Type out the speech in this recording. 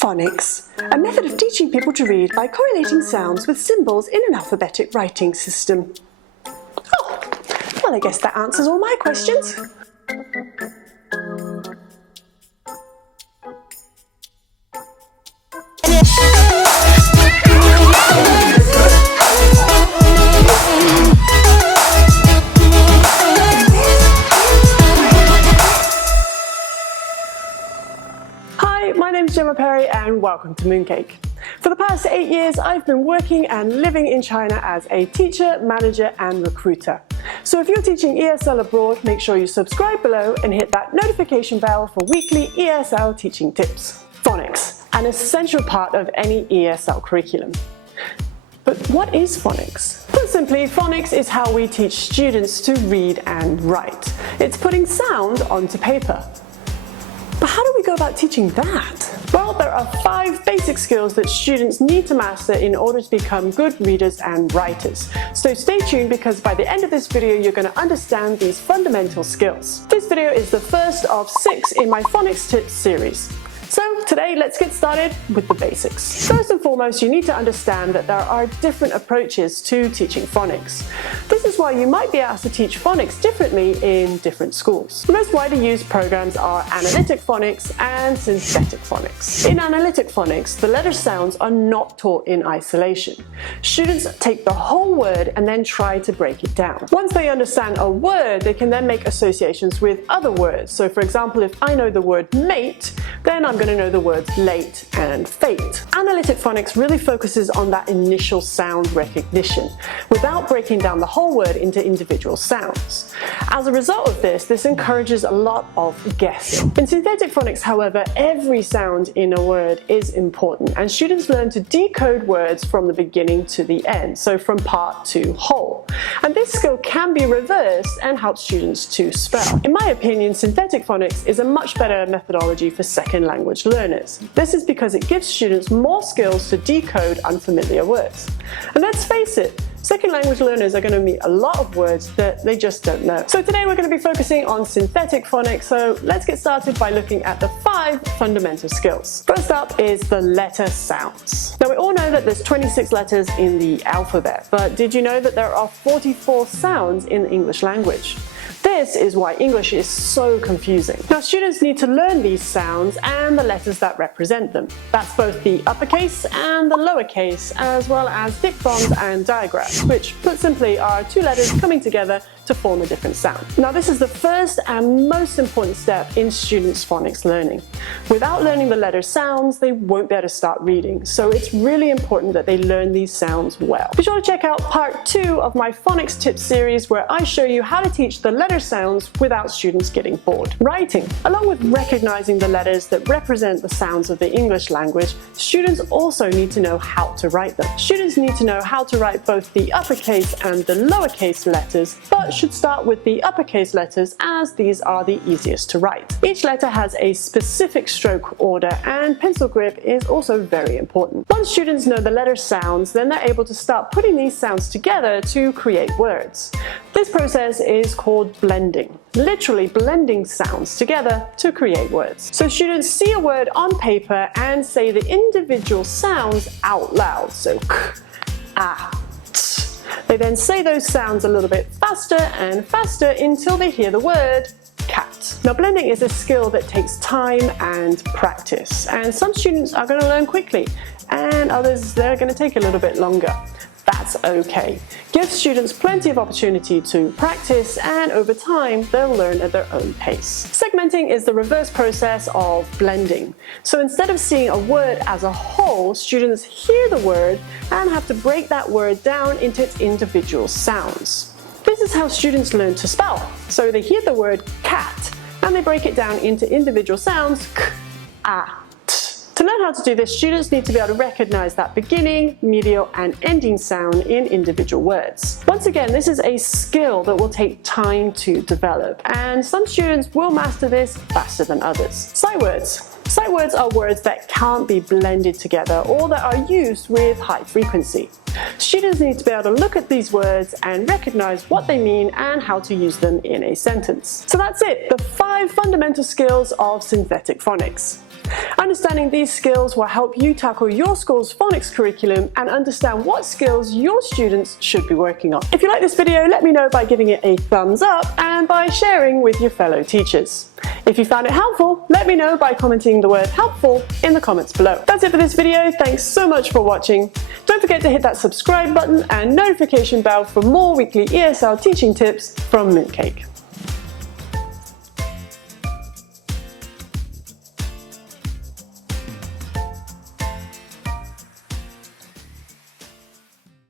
Phonics, a method of teaching people to read by correlating sounds with symbols in an alphabetic writing system. Oh, well, I guess that answers all my questions. My name's Gemma Perry and welcome to Mooncake. For the past 8 years, I've been working and living in China as a teacher, manager and recruiter. So if you're teaching ESL abroad, make sure you subscribe below and hit that notification bell for weekly ESL teaching tips. Phonics, an essential part of any ESL curriculum. But what is phonics? Put simply, phonics is how we teach students to read and write. It's putting sound onto paper. But how do we go about teaching that? Well, there are 5 basic skills that students need to master in order to become good readers and writers. So stay tuned because by the end of this video, you're going to understand these fundamental skills. This video is the first of 6 in my Phonics Tips series. So today, let's get started with the basics. First and foremost, you need to understand that there are different approaches to teaching phonics. This is why you might be asked to teach phonics differently in different schools. The most widely used programs are Analytic phonics and Synthetic phonics. In Analytic phonics, the letter sounds are not taught in isolation. Students take the whole word and then try to break it down. Once they understand a word, they can then make associations with other words. So for example, if I know the word mate, then I'm going to know the words late and fate. Analytic phonics really focuses on that initial sound recognition without breaking down the whole word into individual sounds. As a result of this encourages a lot of guessing. In synthetic phonics, however, every sound in a word is important and students learn to decode words from the beginning to the end, so from part to whole. And this skill can be reversed and help students to spell. In my opinion, synthetic phonics is a much better methodology for second language learners. This is because it gives students more skills to decode unfamiliar words. And let's face it, second language learners are going to meet a lot of words that they just don't know. So today we're going to be focusing on synthetic phonics, so let's get started by looking at the 5 fundamental skills. First up is the letter sounds. Now we all know that there's 26 letters in the alphabet, but did you know that there are 44 sounds in the English language? This is why English is so confusing. Now students need to learn these sounds and the letters that represent them. That's both the uppercase and the lowercase, as well as diphthongs and digraphs, which put simply are 2 letters coming together to form a different sound. Now this is the first and most important step in students' phonics learning. Without learning the letter sounds, they won't be able to start reading, so it's really important that they learn these sounds well. Be sure to check out part 2 of my Phonics Tips series where I show you how to teach the letter sounds without students getting bored. Writing. Along with recognizing the letters that represent the sounds of the English language, students also need to know how to write them. Students need to know how to write both the uppercase and the lowercase letters, but should start with the uppercase letters as these are the easiest to write. Each letter has a specific stroke order and pencil grip is also very important. Once students know the letter sounds, then they're able to start putting these sounds together to create words. This process is called blending. Literally blending sounds together to create words. So students see a word on paper and say the individual sounds out loud. So k, ah, t. They then say those sounds a little bit faster and faster until they hear the word cat. Now blending is a skill that takes time and practice, and some students are going to learn quickly and others they're going to take a little bit longer. That's okay. Give students plenty of opportunity to practice and over time they'll learn at their own pace. Segmenting is the reverse process of blending. So instead of seeing a word as a whole, students hear the word and have to break that word down into its individual sounds. This is how students learn to spell. So they hear the word cat and they break it down into individual sounds k, ah, To learn how to do this, students need to be able to recognize that beginning, medial, and ending sound in individual words. Once again, this is a skill that will take time to develop, and some students will master this faster than others. Sight words. Sight words are words that can't be blended together or that are used with high frequency. Students need to be able to look at these words and recognize what they mean and how to use them in a sentence. So that's it, the 5 fundamental skills of synthetic phonics. Understanding these skills will help you tackle your school's phonics curriculum and understand what skills your students should be working on. If you like this video, let me know by giving it a thumbs up and by sharing with your fellow teachers. If you found it helpful, let me know by commenting the word helpful in the comments below. That's it for this video. Thanks so much for watching. Don't forget to hit that subscribe button and notification bell for more weekly ESL teaching tips from Mooncake.